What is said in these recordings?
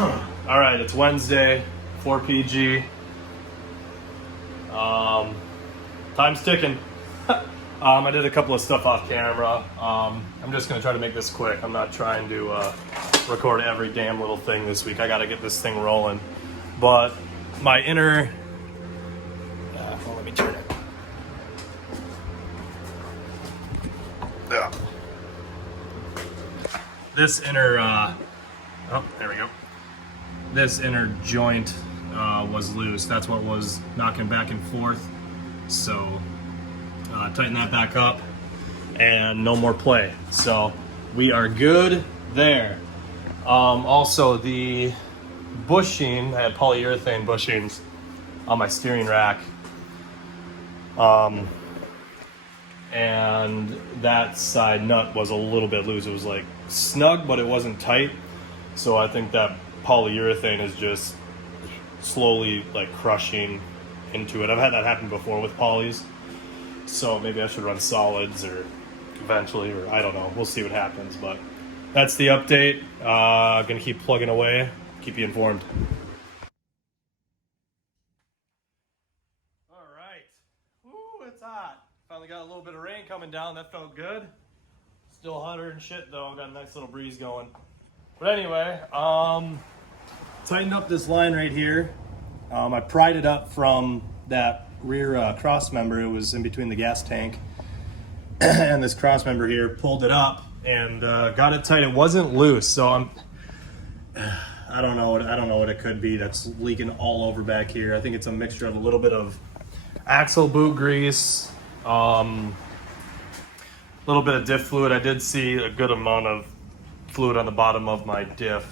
All right, it's Wednesday, 4 PG. Time's ticking. I did a couple of stuff off camera. I'm just gonna try to make this quick. I'm not trying to record every damn little thing this week. I gotta get this thing rolling. But my inner, well, let me turn it. Yeah. This inner, oh, there we go. This inner joint was loose. That's what was knocking back and forth. So tighten that back up and no more play. So we are good there. Also the bushing, I had polyurethane bushings on my steering rack. And that side nut was a little bit loose. It was like snug, but it wasn't tight. So I think that polyurethane is just slowly like crushing into it. I've had that happen before with polys. So maybe I should run solids or eventually, or I don't know. We'll see what happens, but that's the update. Gonna keep plugging away, keep you informed. All right. Woo, it's hot. Finally got a little bit of rain coming down. That felt good. Still hotter and shit though. Got a nice little breeze going. But anyway, tightened up this line right here. I pried it up from that rear cross member. It was in between the gas tank and this cross member here. Pulled it up and got it tight. It wasn't loose, so I don't know what it could be that's leaking all over back here. I think it's a mixture of a little bit of axle boot grease, a little bit of diff fluid. I did see a good amount of fluid on the bottom of my diff.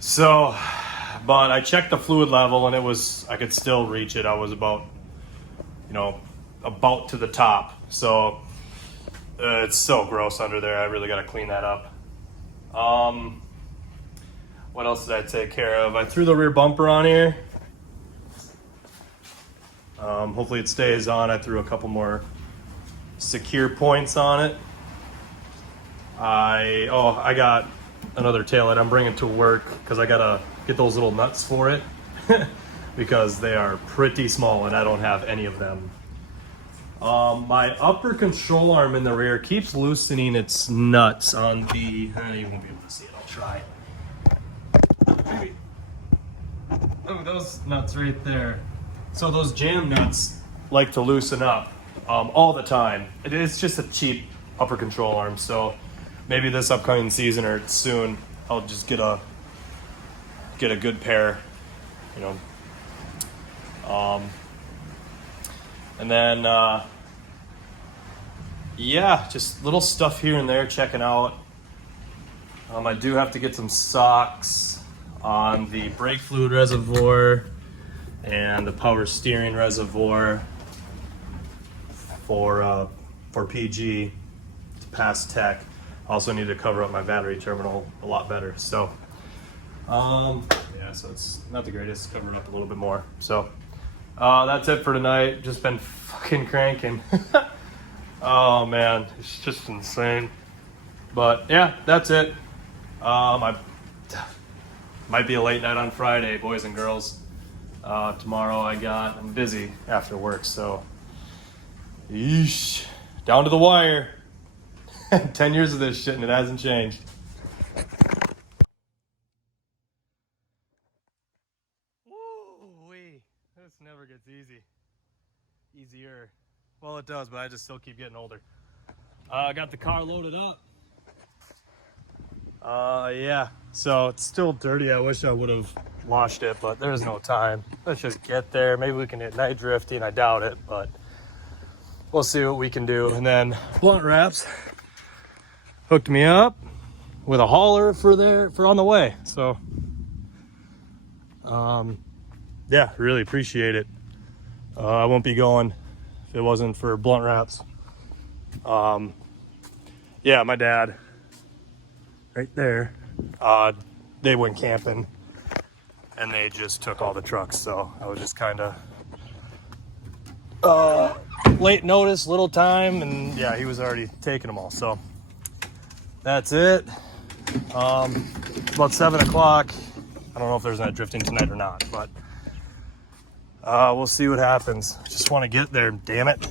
So, but I checked the fluid level and I could still reach it. I was about to the top. So it's so gross under there. I really got to clean that up. What else did I take care of? I threw the rear bumper on here. Hopefully it stays on. I threw a couple more secure points on it. I got another taillight I'm bringing to work because I gotta get those little nuts for it because they are pretty small and I don't have any of them. My upper control arm in the rear keeps loosening its nuts on the, you won't be able to see it, I'll try. Maybe. Oh, those nuts right there. So those jam nuts like to loosen up all the time. It's just a cheap upper control arm, so maybe this upcoming season or soon, I'll just get a good pair, and then just little stuff here and there checking out. I do have to get some socks on the brake fluid reservoir and the power steering reservoir for PG to pass tech. Also need to cover up my battery terminal a lot better. So, so it's not the greatest, cover it up a little bit more. So, that's it for tonight. Just been fucking cranking. Oh man, it's just insane. But yeah, that's it. I might be a late night on Friday, boys and girls. Tomorrow I'm busy after work, so yeesh, down to the wire. 10 years of this shit and it hasn't changed. Woo-wee. This never gets easier. Well, it does, but I just still keep getting older. I got the car loaded up. So it's still dirty. I wish I would have washed it, but there's no time. Let's just get there. Maybe we can hit night drifting. I doubt it, but we'll see what we can do. And then Blunt Wraps hooked me up with a hauler for on the way. So, really appreciate it. I won't be going if it wasn't for Blunt Wraps. My dad, right there, they went camping and they just took all the trucks. So I was just kind of late notice, little time, and yeah, he was already taking them all. So that's it. about 7 o'clock. I don't know if there's that drifting tonight or not, but we'll see what happens. Just want to get there, damn it.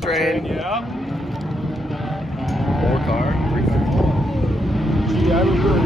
Train. Yeah. 4-car. Gee, I remember.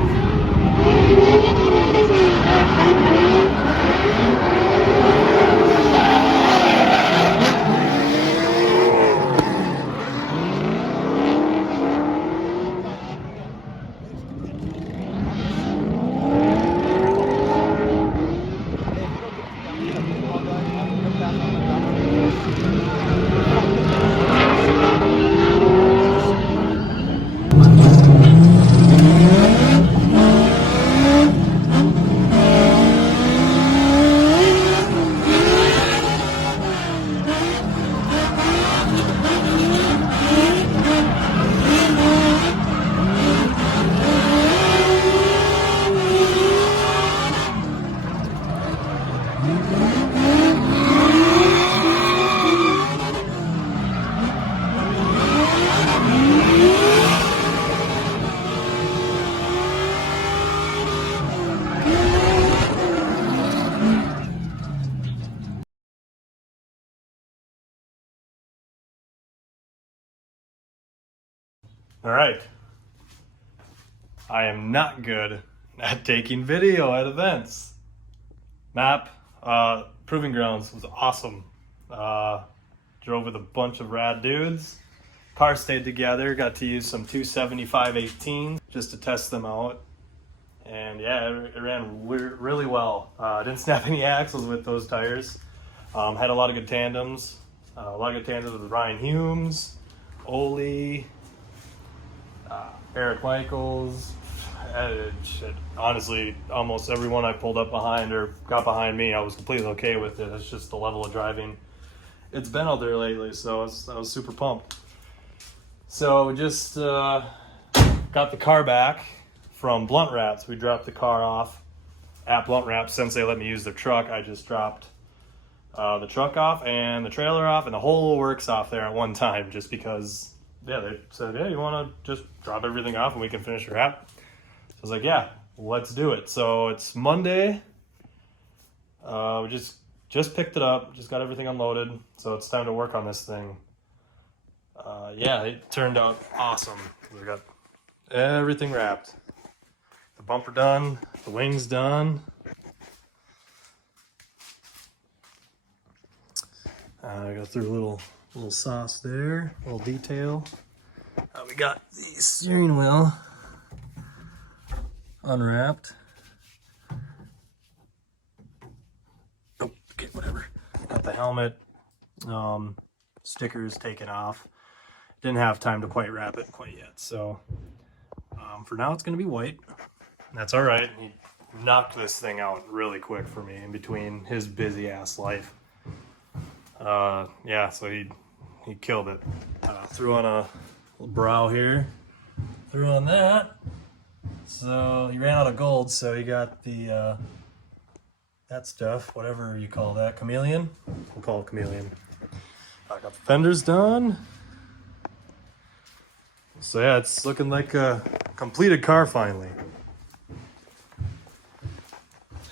All right. I am not good at taking video at events. Map, Proving Grounds was awesome. Drove with a bunch of rad dudes. Car stayed together, got to use some 275/18 just to test them out. And yeah, it ran really well. Didn't snap any axles with those tires. Had a lot of good tandems. With Ryan Humes, Oli, Eric Michaels. Shit. Honestly, almost everyone I pulled up behind or got behind me, I was completely okay with it. It's just the level of driving it's been out there lately, so I was super pumped. So we just got the car back from Blunt Wraps. We dropped the car off at Blunt Wraps. Since they let me use their truck, I just dropped the truck off and the trailer off and the whole works off there at one time, just because, yeah, they said, hey, you want to just drop everything off and we can finish your wrap? So I was like, yeah, let's do it. So it's Monday. We just picked it up, just got everything unloaded, so it's time to work on this thing. Yeah, it turned out awesome. We got everything wrapped. The bumper done, the wings done. I got through a little sauce there, a little detail. We got the steering wheel unwrapped. Oh, okay, whatever. Got the helmet, stickers taken off. Didn't have time to quite wrap it quite yet, so for now it's gonna be white. That's all right. He knocked this thing out really quick for me in between his busy ass life. Yeah, so he killed it. Threw on a little brow here, threw on that. So he ran out of gold, so he got the that stuff, whatever you call that, chameleon. We'll call it chameleon. I got the fenders done. So yeah, it's looking like a completed car finally.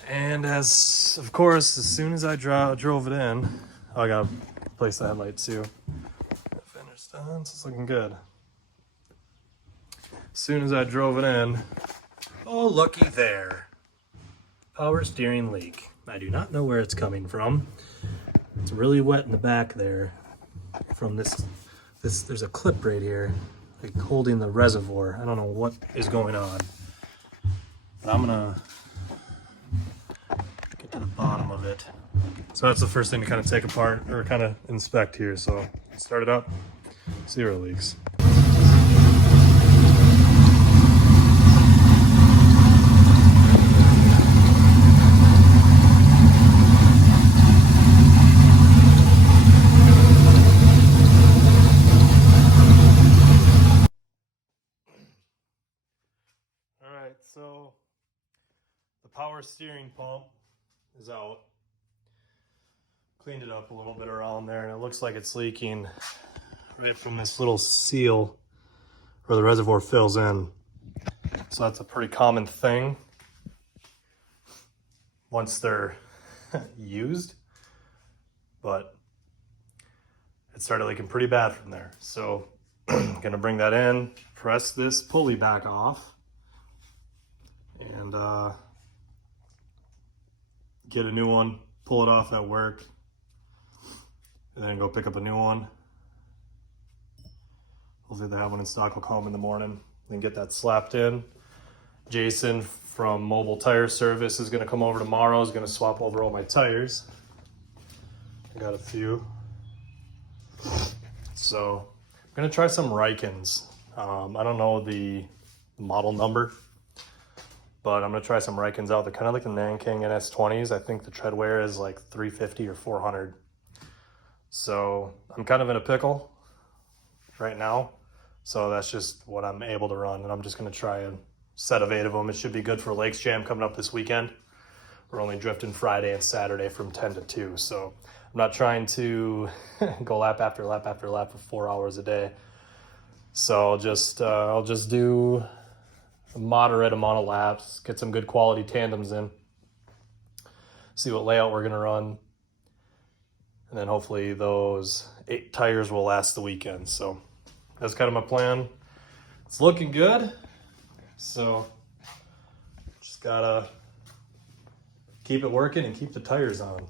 And as of course, as soon as I drove it in, I gotta replace the headlight too. The fender's done, so it's looking good. As soon as I drove it in, oh looky there, power steering leak. I do not know where it's coming from. It's really wet in the back there. From this, there's a clip right here, like holding the reservoir. I don't know what is going on, but I'm gonna get to the bottom it. So that's the first thing to kind of take apart or kind of inspect here. So start it up, see where it leaks. All right, so the power steering pump is out. Cleaned it up a little bit around there, and it looks like it's leaking right from this little seal where the reservoir fills in. So that's a pretty common thing once they're used, but it started leaking pretty bad from there. So I'm gonna bring that in, press this pulley back off, and get a new one, pull it off at work, and then go pick up a new one. Hopefully they have one in stock. I'll call them in the morning and get that slapped in. Jason from Mobile Tire Service is gonna come over tomorrow. He's gonna swap over all my tires. I got a few. So I'm gonna try some Rikens. I don't know the model number, but I'm gonna try some Rikens out. They're kind of like the Nanking NS20s. I think the tread wear is like 350 or 400. So I'm kind of in a pickle right now. So that's just what I'm able to run. And I'm just gonna try a set of 8 of them. It should be good for Lakes Jam coming up this weekend. We're only drifting Friday and Saturday from 10 to 2. So I'm not trying to go lap after lap after lap for 4 hours a day. So I'll just do a moderate amount of laps, get some good quality tandems in, see what layout we're gonna run, and then hopefully those 8 tires will last the weekend. So that's kind of my plan. It's looking good. So just gotta keep it working and keep the tires on.